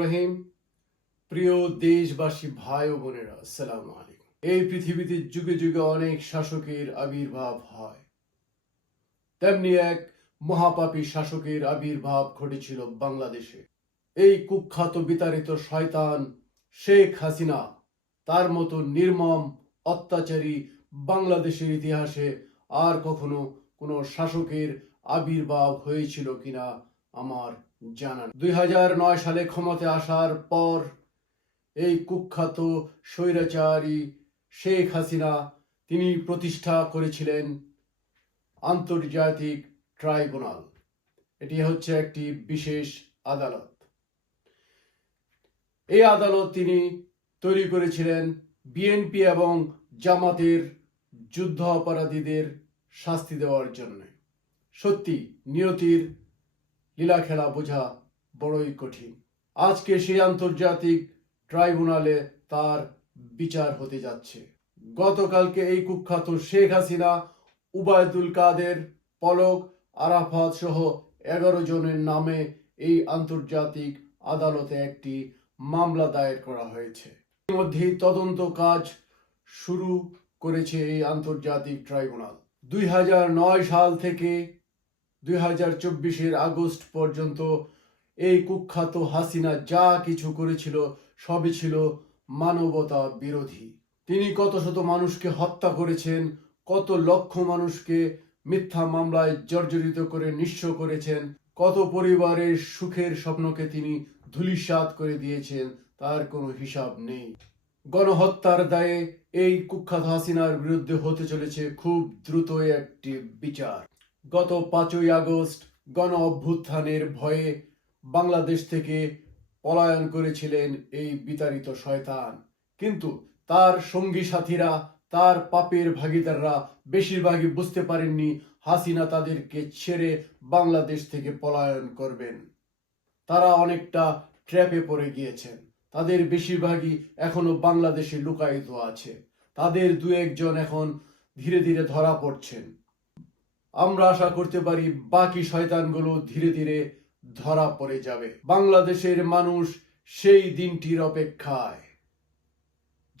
রহিম প্রিয় দেশবাসী, ভাই ও বোনেরা, আসসালাম আলাইকুম। এই পৃথিবীতে যুগে যুগে অনেক শাসকের আবির্ভাব হয়। তেমনি এক মহাপাপী শাসকের আবির্ভাব ঘটেছিল বাংলাদেশে। এই কুখ্যাত, বিতাড়িত শয়তান শেখ হাসিনা, তার মতো নির্মম, অত্যাচারী বাংলাদেশের ইতিহাসে আর কখনো কোনো শাসকের আবির্ভাব হয়েছিল কিনা আমার জানা দুই সালে ক্ষমতায় আসার পর এই কুখ্যাত স্বৈরাচারী শেখ হাসিনা তিনি প্রতিষ্ঠা করেছিলেন আন্তর্জাতিক ট্রাইব্যুনাল। এটি হচ্ছে একটি বিশেষ আদালত। এই আদালত তিনি তৈরি করেছিলেন বিএনপি এবং জামাতের যুদ্ধ অপরাধীদের শাস্তি দেওয়ার জন্য। সত্যি, নিয়তির লীলা খেলা বোঝা বড়ই কঠিন। আজকে সেই আন্তর্জাতিক ট্রাইব্যুনালে তার বিচার হতে যাচ্ছে। গতকালকে এই কুখ্যাত শেখ হাসিনা, উবায়দুল কাদের, পলক, আরাফাত সহ এগারো জনের নামে এই আন্তর্জাতিক আদালতে একটি মামলা দায়ের করা হয়েছে। ইতিমধ্যেই তদন্ত কাজ শুরু করেছে এই আন্তর্জাতিক ট্রাইব্যুনাল। দুই হাজার নয় সাল থেকে দুই হাজার চব্বিশের আগস্ট পর্যন্ত এই কুখ্যাত হাসিনা যা কিছু করেছিল, সবই ছিল মানবতা বিরোধী। তিনি কত শত মানুষকে হত্যা করেছেন, কত লক্ষ মানুষকে মিথ্যা মামলায় জর্জরিত করে নিঃস্ব করেছেন, কত পরিবারের সুখের স্বপ্নকে তিনি ধূলিসাৎ করে দিয়েছেন, তার কোনো হিসাব নেই। গণহত্যার দায়ে এই কুখ্যাত হাসিনার বিরুদ্ধে হতে চলেছে খুব দ্রুত একটি বিচার। গত পাঁচই আগস্ট গণ অভ্যুত্থানের ভয়ে বাংলাদেশ থেকে পলায়ন করেছিলেন এই বিতাড়িত শয়তান। কিন্তু তার সঙ্গী সাথীরা, তার পাপের ভাগিদাররা বেশিরভাগই বুঝতে পারেননি হাসিনা তাদেরকে ছেড়ে বাংলাদেশ থেকে পলায়ন করবেন। তারা অনেকটা ট্র্যাপে পড়ে গিয়েছেন। তাদের বেশিরভাগই এখনও বাংলাদেশে লুকায়িত আছে। তাদের দু একজন এখন ধীরে ধীরে ধরা পড়ছেন। আমরা আশা করতে পারি বাকি শয়তানগুলো ধীরে ধীরে ধরা পড়ে যাবে। বাংলাদেশের মানুষ সেই দিনটির অপেক্ষায়।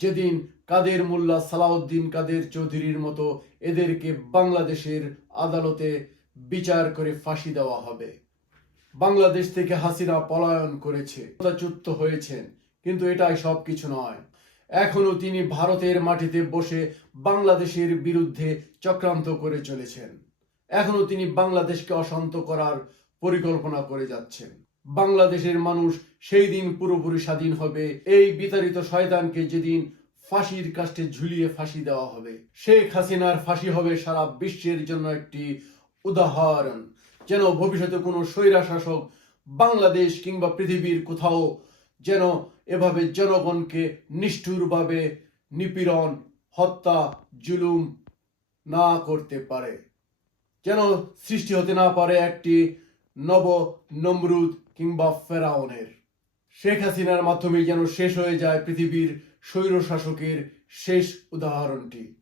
যেদিন কাদের মোল্লা সালাউদ্দিন কাদের চৌধুরীর মতো এদেরকে বাংলাদেশের আদালতে বিচার করে ফাঁসি দেওয়া হবে। বাংলাদেশ থেকে হাসিনা পলায়ন করেছে চ্যুত হয়েছেন, কিন্তু এটাই সব কিছু নয়। এখনও তিনি ভারতের মাটিতে বসে বাংলাদেশের বিরুদ্ধে চক্রান্ত করে চলেছেন। এখনও তিনি বাংলাদেশকে অশান্ত করার পরিকল্পনা করে যাচ্ছেন। বাংলাদেশের মানুষ সেই দিন পুরোপুরি স্বাধীন হবে। এই বিতাড়িত শয়তানকে যেদিন ফাঁসির কাষ্টে ঝুলিয়ে ফাঁসি দেওয়া হবে, শেখ হাসিনার ফাঁসি হবে সারা বিশ্বের জন্য একটি উদাহরণ। যেন ভবিষ্যতে কোনো স্বৈরা শাসক বাংলাদেশ কিংবা পৃথিবীর কোথাও যেন এভাবে জনগণকে নিষ্ঠুরভাবে নিপীড়ন, হত্যা, জুলুম না করতে পারে। যেন সৃষ্টি হতে না পারে একটি নব নমরুদ কিংবা ফেরাউনের। শেখ হাসিনার মাধ্যমে যেন শেষ হয়ে যায় পৃথিবীর স্বৈর শাসকের শেষ উদাহরণটি।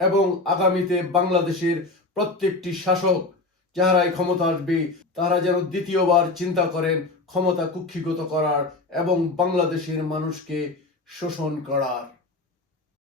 এবং আগামীতে বাংলাদেশের প্রত্যেকটি শাসক যাহারাই ক্ষমতা আসবে তারা যেন দ্বিতীয়বার চিন্তা করেন ক্ষমতা কুক্ষিগত করার এবং বাংলাদেশের মানুষকে শোষণ করার।